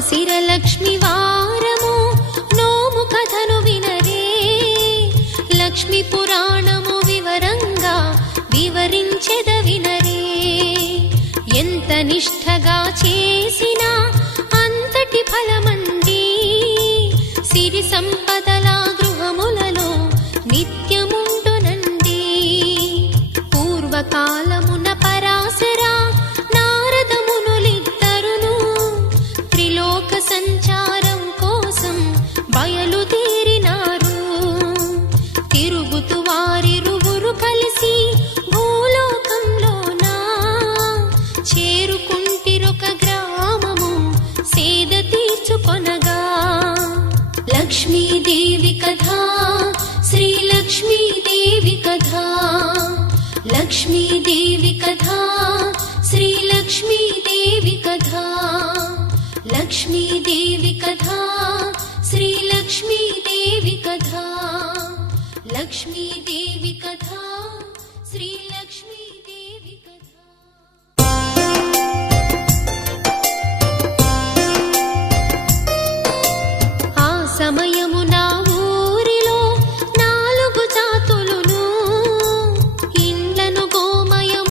మార్గశిర లక్ష్మి వారము నోము కథను వినరే. లక్ష్మి పురాణము వివరంగా వివరించెద వినరే. ఎంత నిష్ఠగా చేసినా అంతటి ఫలమండి. సిరి సంపదల గృహములలో నిత్యముండునండి. పూర్వకాలమున పరాశర నారద మునులిద్దరును త్రిలోక సంచారం కోసం బయలుదేరినారు. తిరుగుతూ వారిరువురు కలిసి భూలోకంలోన చేరుకుంటిరొక గ్రామము సేద తీర్చుకొనగా. లక్ష్మీదేవి కథ, శ్రీలక్ష్మీదేవి కథ. లక్ష్మీదేవి కథ, శ్రీలక్ష్మీదేవి కథ. లక్ష్మీదేవి కథ, శ్రీలక్ష్మీదేవి కథ. లక్ష్మీదేవి కథ, శ్రీలక్ష్మీదేవి కథ. ఆ సమయ